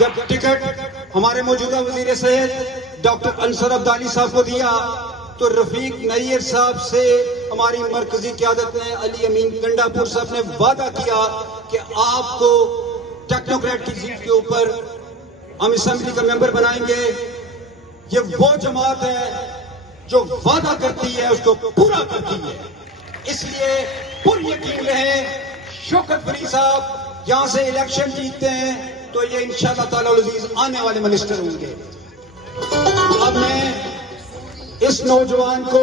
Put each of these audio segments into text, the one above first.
جب ٹکٹ ہمارے موجودہ وزیر صحت ڈاکٹر انصر عبدالی صاحب کو دیا تو رفیق نیر صاحب سے ہماری مرکزی قیادت نے علی امین گنڈا پور صاحب نے وعدہ کیا کہ آپ کو ٹیکنوکریٹ کی سیٹ کے اوپر ہم اسمبلی کا ممبر بنائیں گے. یہ وہ جماعت ہے جو وعدہ کرتی ہے اس کو پورا کرتی ہے. اس لیے پر یقین رہے شوکت فری صاحب یہاں سے الیکشن جیتتے ہیں تو یہ انشاءاللہ تعالی العزیز آنے والے منسٹر ہوں گے. اب میں اس نوجوان کو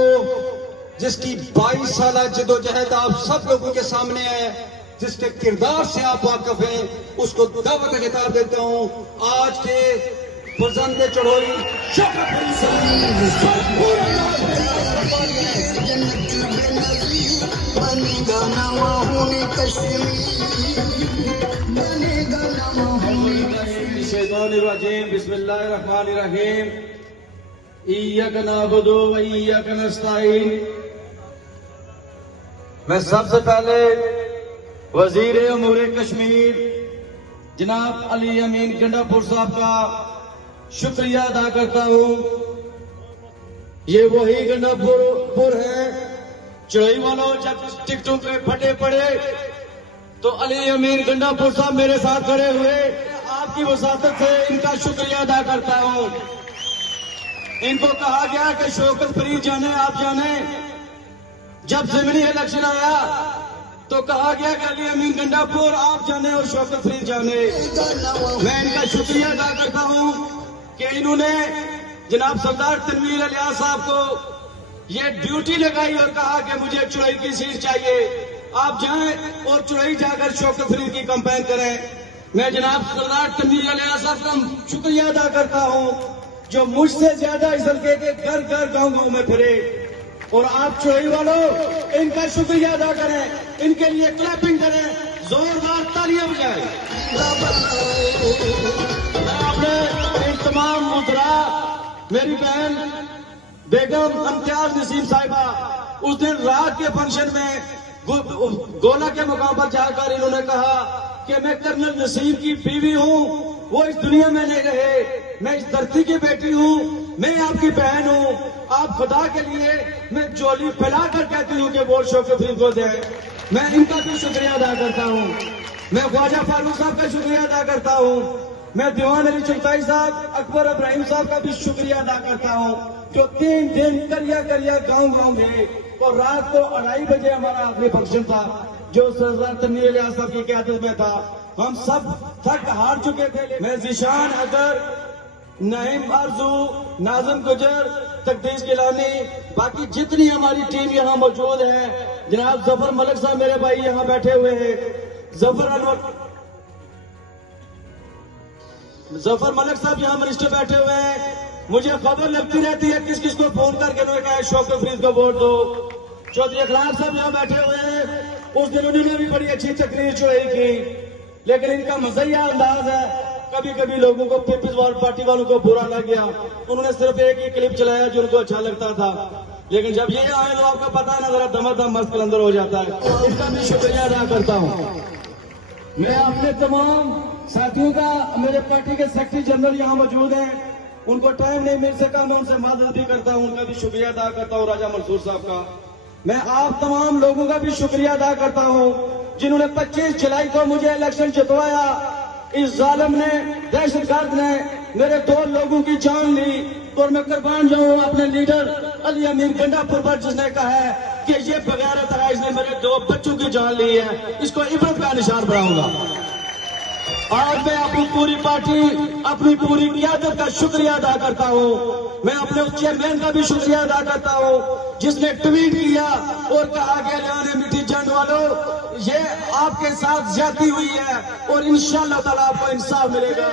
جس کی 22 سالہ جدوجہد آپ سب لوگوں کے سامنے ہے, جس کے کردار سے آپ واقف ہیں, اس کو دعوت خطاب دیتا ہوں. آج کے فرزند چڑھوئی شوکت فری صاحب بسم اللہ الرحمن الرحیم. ایاک نعبد و ایاک نستعین. میں سب سے پہلے وزیر امور کشمیر جناب علی امین گنڈا پور صاحب کا شکریہ ادا کرتا ہوں. یہ وہی گنڈا پور ہے چڑھائی والوں, جب ٹکٹوں پہ پھٹے پڑے تو علی امین گنڈا پور صاحب میرے ساتھ کھڑے ہوئے. آپ کی وساطت سے ان کا شکریہ ادا کرتا ہوں. ان کو کہا گیا کہ شوکت فری جانے آپ جانے. جب ضمنی الیکشن آیا تو کہا گیا کہ علی امین گنڈا پور آپ جانے اور شوکت فری جانے. میں ان کا شکریہ ادا کرتا ہوں کہ انہوں نے جناب سردار تنویر الیاس صاحب کو یہ ڈیوٹی لگائی اور کہا کہ مجھے چڑھائی کی سیٹ چاہیے, آپ جائیں اور چڑھائی جا کر شوکت فری کی کمپین کریں. میں جناب سردار تنویر الیاس صاحب کا شکریہ ادا کرتا ہوں جو مجھ سے زیادہ اس حلقے کے گھر گھر گاؤں گاؤں میں پھرے. اور آپ چڑھائی والوں ان کا شکریہ ادا کریں, ان کے لیے کلیپنگ کریں, زوردار تالیاں بجائیں. آپ نے ان تمام مدرا میری بہن بیگم امتیاز نسیم صاحبہ اس دن رات کے فنکشن میں گولا کے مقام پر جا کر انہوں نے کہا کہ میں کرنل نسیم کی بیوی ہوں, وہ اس دنیا میں نہیں رہے, میں اس دھرتی کی بیٹی ہوں, میں آپ کی بہن ہوں. آپ خدا کے لیے میں جولی پھیلا کر کہتی ہوں کہ ووٹ شوکت فری کو دیں. میں ان کا بھی شکریہ ادا کرتا ہوں. میں خواجہ فاروق صاحب کا شکریہ ادا کرتا ہوں. میں دیوان علی چغتائی صاحب, اکبر ابراہیم صاحب کا بھی شکریہ ادا کرتا ہوں جو 3 دن کریا گاؤں گاؤں گئے اور رات کو 2:30 بجے ہمارا آخری فنکشن تھا جو سردار تنویر الیاس صاحب کی قیادت میں تھا. ہم سب تھک ہار چکے تھے. میں ذیشان حیدر, نعیم آرزو, ناظم گجر, تقدیس گیلانی, باقی جتنی ہماری ٹیم یہاں موجود ہے, جناب ظفر ملک صاحب میرے بھائی یہاں بیٹھے ہوئے ہیں, ظفر ملک صاحب یہاں منسٹر بیٹھے ہوئے ہیں. مجھے خبر لگتی رہتی ہے کس کس کو فون کر کے انہوں نے کہا شوکت فری کو ووٹ دو. چودھری اخلاق صاحب یہاں بیٹھے ہوئے ہیں, اس دن انہوں نے بھی بڑی اچھی تقریر چڑھائی کی, لیکن ان کا مزاحیہ انداز ہے. کبھی کبھی لوگوں کو پیپلز پارٹی والوں کو برا لگ گیا, انہوں نے صرف ایک ہی کلپ چلایا جو ان کو اچھا لگتا تھا, لیکن جب یہ آئے تو آپ کو پتا ہے نا ذرا دم مست کلندر ہو جاتا ہے. اس کا بھی شکریہ ادا کرتا ہوں. میں اپنے تمام ساتھیوں کا, میرے پارٹی کے سیکرٹری جنرل یہاں موجود ہیں, ان کو ٹائم نہیں مل سکا, میں ان سے معذرت بھی کرتا ہوں. ان کا بھی شکریہ ادا کرتا ہوں راجہ منصور صاحب کا. میں آپ تمام لوگوں کا بھی شکریہ ادا کرتا ہوں جنہوں نے 25 جولائی کو مجھے الیکشن جتوایا. اس ظالم نے, دہشت گرد نے میرے 2 لوگوں کی جان لی اور میں قربان جاؤں اپنے لیڈر علی امین گنڈا پور پر جس نے کہا ہے کہ یہ بغیرت ہے, اس نے میرے 2 بچوں کی جان لی ہے, اس کو عبرت کا نشان بناؤں گا. آج میں اپنی پوری پارٹی, اپنی پوری قیادت کا شکریہ ادا کرتا ہوں. میں اپنے چیئرمین کا بھی شکریہ ادا کرتا ہوں جس نے ٹویٹ کیا اور کہا کہ لیانے میٹھی جنڈ والوں یہ آپ کے ساتھ زیادتی ہوئی ہے اور انشاءاللہ تعالیٰ آپ کو انصاف ملے گا.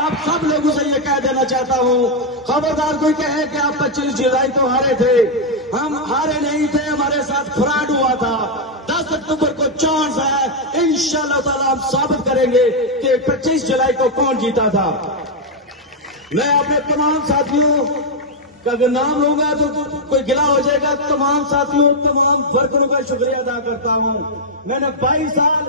آپ سب لوگوں سے یہ کہہ دینا چاہتا ہوں, خبردار کوئی کہے کہ آپ 25 جولائی کو ہارے تھے, ہم ہارے نہیں تھے, ہمارے ساتھ فراڈ ہوا تھا. 10 اکتوبر کو چانس ہے, انشاءاللہ تعالیٰ ہم ثابت کریں گے کہ 25 جولائی کو کون جیتا تھا. میں اپنے تمام ساتھیوں کا اگر نام لوں گا تو کوئی گلا ہو جائے گا. تمام ساتھیوں, تمام ورکروں کا شکریہ ادا کرتا ہوں. میں نے 22 سال